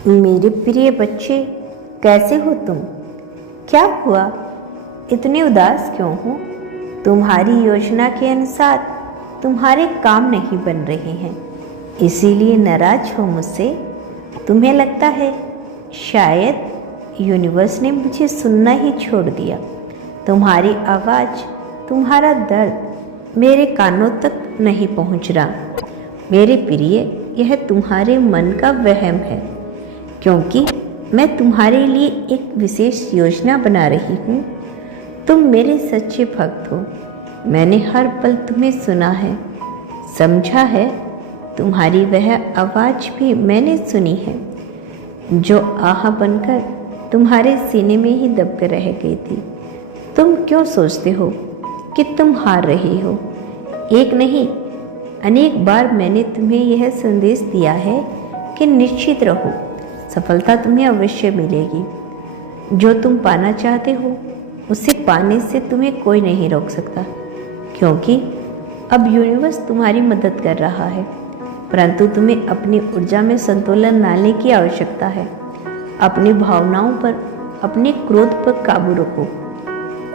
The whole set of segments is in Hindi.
मेरे प्रिय बच्चे, कैसे हो तुम? क्या हुआ? इतने उदास क्यों हो? तुम्हारी योजना के अनुसार तुम्हारे काम नहीं बन रहे हैं, इसीलिए नाराज हो मुझसे। तुम्हें लगता है शायद यूनिवर्स ने मुझे सुनना ही छोड़ दिया। तुम्हारी आवाज़, तुम्हारा दर्द मेरे कानों तक नहीं पहुंच रहा। मेरे प्रिय, यह तुम्हारे मन का वहम है, क्योंकि मैं तुम्हारे लिए एक विशेष योजना बना रही हूँ। तुम मेरे सच्चे भक्त हो। मैंने हर पल तुम्हें सुना है, समझा है। तुम्हारी वह आवाज़ भी मैंने सुनी है जो आह बनकर तुम्हारे सीने में ही दबकर रह गई थी। तुम क्यों सोचते हो कि तुम हार रही हो? एक नहीं, अनेक बार मैंने तुम्हें यह संदेश दिया है कि निश्चित रहो, सफलता तुम्हें अवश्य मिलेगी। जो तुम पाना चाहते हो उसे पाने से तुम्हें कोई नहीं रोक सकता, क्योंकि अब यूनिवर्स तुम्हारी मदद कर रहा है। परंतु तुम्हें अपनी ऊर्जा में संतुलन लाने की आवश्यकता है। अपनी भावनाओं पर, अपने क्रोध पर काबू रखो।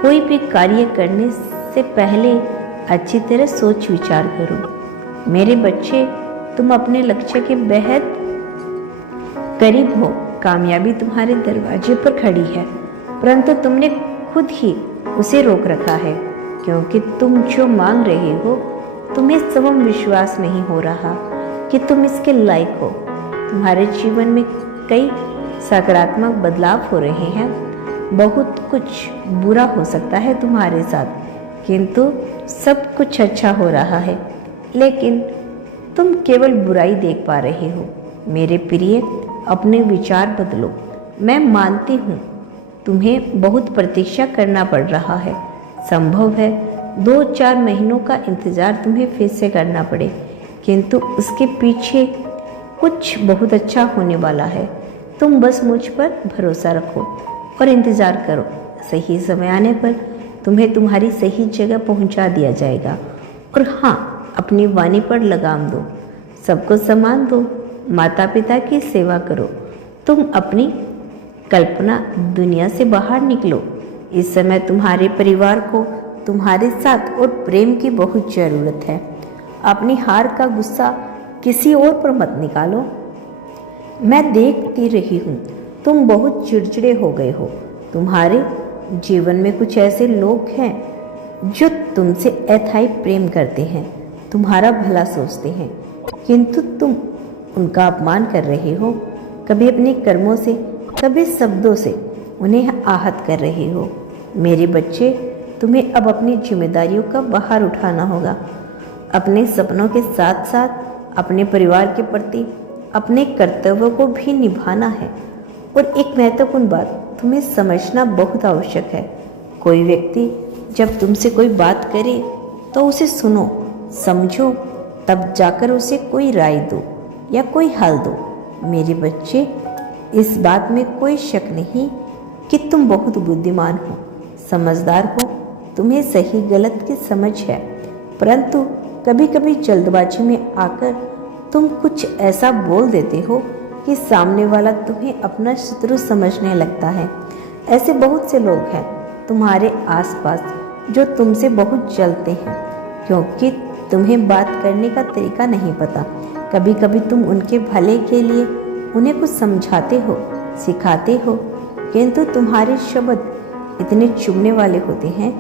कोई भी कार्य करने से पहले अच्छी तरह सोच विचार करो। मेरे बच्चे, तुम अपने लक्ष्य के बेहद करीब हो। कामयाबी तुम्हारे दरवाजे पर खड़ी है, परंतु तुमने खुद ही उसे रोक रखा है, क्योंकि तुम जो मांग रहे हो तुम्हें स्वयं विश्वास नहीं हो रहा कि तुम इसके लायक हो। तुम्हारे जीवन में कई सकारात्मक बदलाव हो रहे हैं। बहुत कुछ बुरा हो सकता है तुम्हारे साथ, किंतु सब कुछ अच्छा हो रहा है, लेकिन तुम केवल बुराई देख पा रहे हो। मेरे प्रिय, अपने विचार बदलो। मैं मानती हूँ तुम्हें बहुत प्रतीक्षा करना पड़ रहा है। संभव है 2-4 महीनों का इंतज़ार तुम्हें फिर से करना पड़े, किंतु उसके पीछे कुछ बहुत अच्छा होने वाला है। तुम बस मुझ पर भरोसा रखो और इंतज़ार करो। सही समय आने पर तुम्हें तुम्हारी सही जगह पहुंचा दिया जाएगा। और हाँ, अपनी वाणी पर लगाम दो, सबको सम्मान दो, माता पिता की सेवा करो। तुम अपनी कल्पना दुनिया से बाहर निकलो। इस समय तुम्हारे परिवार को तुम्हारे साथ और प्रेम की बहुत ज़रूरत है। अपनी हार का गुस्सा किसी और पर मत निकालो। मैं देखती रही हूँ तुम बहुत चिड़चिड़े हो गए हो। तुम्हारे जीवन में कुछ ऐसे लोग हैं जो तुमसे अथाई प्रेम करते हैं, तुम्हारा भला सोचते हैं, किंतु तुम उनका अपमान कर रहे हो। कभी अपने कर्मों से, कभी शब्दों से उन्हें आहत कर रहे हो। मेरे बच्चे, तुम्हें अब अपनी जिम्मेदारियों का बाहर उठाना होगा। अपने सपनों के साथ साथ अपने परिवार के प्रति अपने कर्तव्यों को भी निभाना है। और एक महत्वपूर्ण बात तुम्हें समझना बहुत आवश्यक है। कोई व्यक्ति जब तुमसे कोई बात करे तो उसे सुनो, समझो, तब जाकर उसे कोई राय दो या कोई हल दो। मेरे बच्चे, इस बात में कोई शक नहीं कि तुम बहुत बुद्धिमान हो, समझदार हो। तुम्हें सही गलत की समझ है, परंतु कभी कभी जल्दबाजी में आकर तुम कुछ ऐसा बोल देते हो कि सामने वाला तुम्हें अपना शत्रु समझने लगता है। ऐसे बहुत से लोग हैं तुम्हारे आसपास जो तुमसे बहुत जलते हैं, क्योंकि तुम्हें बात करने का तरीका नहीं पता। कभी कभी तुम उनके भले के लिए उन्हें कुछ समझाते हो, सिखाते हो, किंतु तुम्हारे शब्द इतने चुभने वाले होते हैं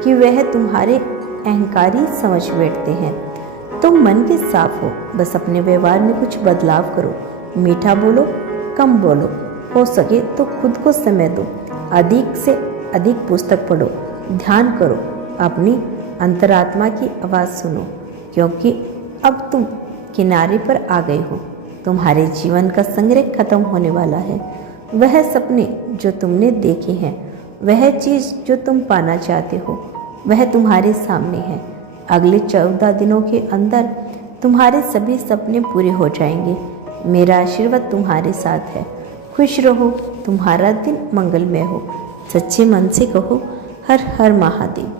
कि वह तुम्हारे अहंकारी समझ बैठते हैं। तुम मन के साफ हो, बस अपने व्यवहार में कुछ बदलाव करो। मीठा बोलो, कम बोलो, हो सके तो खुद को समय दो। अधिक से अधिक पुस्तक पढ़ो, ध्यान करो, अपनी अंतरात्मा की आवाज़ सुनो, क्योंकि अब तुम किनारे पर आ गए हो। तुम्हारे जीवन का संग्रह खत्म होने वाला है। वह सपने जो तुमने देखे हैं, वह चीज़ जो तुम पाना चाहते हो, वह तुम्हारे सामने है। अगले 14 दिनों के अंदर तुम्हारे सभी सपने पूरे हो जाएंगे। मेरा आशीर्वाद तुम्हारे साथ है। खुश रहो, तुम्हारा दिन मंगलमय हो। सच्चे मन से कहो, हर हर महादेव।